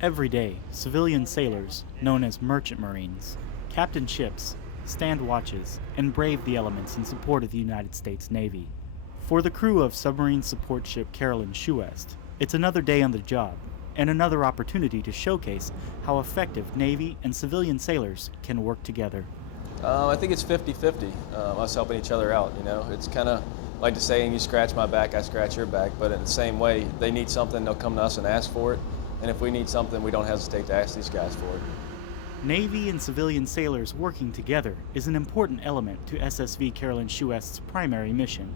Every day, civilian sailors, known as merchant marines, captain ships, stand watches, and brave the elements in support of the United States Navy. For the crew of submarine support ship Carolyn Choust, it's another day on the job, and another opportunity to showcase how effective Navy and civilian sailors can work together. I think it's 50-50, us helping each other out, you know. It's kind of like the saying, you scratch my back, I scratch your back, but in the same way, they need something, they'll come to us and ask for it, and if we need something, we don't hesitate to ask these guys for it. Navy and civilian sailors working together is an important element to SSV Carolyn Choust's primary mission,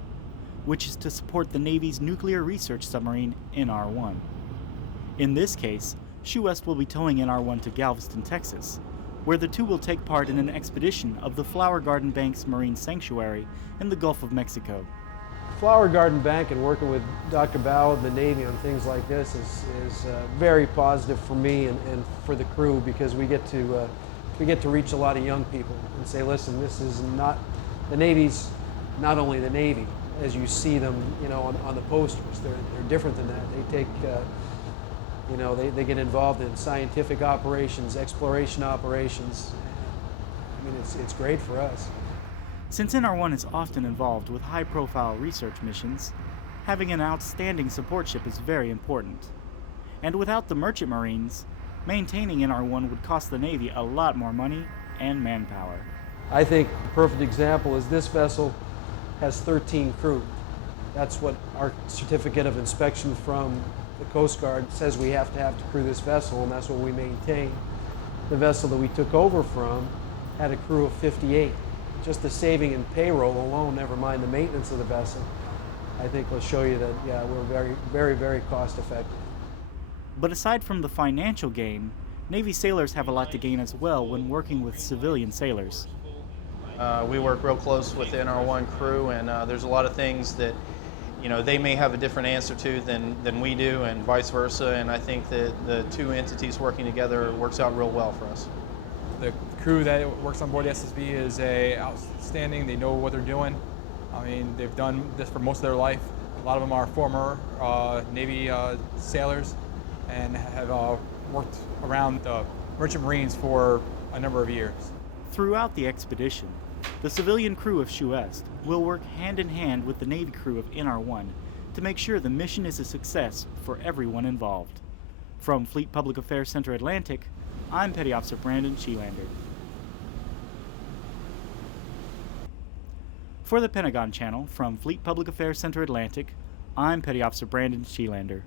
which is to support the Navy's nuclear research submarine NR-1. In this case, Choust will be towing NR-1 to Galveston, Texas, where the two will take part in an expedition of the Flower Garden Banks Marine Sanctuary in the Gulf of Mexico. Flower Garden Bank and working with Dr. Bow and the Navy on things like this is very positive for me and for the crew, because we get to reach a lot of young people and say, listen, this is not, the Navy's not only the Navy as you see them, you know, on the posters. They're different than that. They take, you know, they get involved in scientific operations, exploration operations. I mean, it's great for us. Since NR-1 is often involved with high-profile research missions, having an outstanding support ship is very important. And without the merchant marines, maintaining NR-1 would cost the Navy a lot more money and manpower. I think the perfect example is this vessel has 13 crew. That's what our certificate of inspection from the Coast Guard says we have to crew this vessel, and that's what we maintain. The vessel that we took over from had a crew of 58. Just the saving in payroll alone, never mind the maintenance of the vessel, I think will show you that, yeah, we're very, very, very cost effective. But aside from the financial gain, Navy sailors have a lot to gain as well when working with civilian sailors. We work real close with the NR-1 crew, and there's a lot of things that, you know, they may have a different answer to than we do, and vice versa, and I think that the two entities working together works out real well for us. The crew that works on board the SSV is outstanding. They know what they're doing. I mean, they've done this for most of their life. A lot of them are former Navy sailors and have worked around the merchant marines for a number of years. Throughout the expedition, the civilian crew of Choust will work hand in hand with the Navy crew of NR-1 to make sure the mission is a success for everyone involved. From Fleet Public Affairs Center Atlantic, I'm Petty Officer Brandon Sheelander. For the Pentagon Channel, from Fleet Public Affairs Center Atlantic, I'm Petty Officer Brandon Sheelander.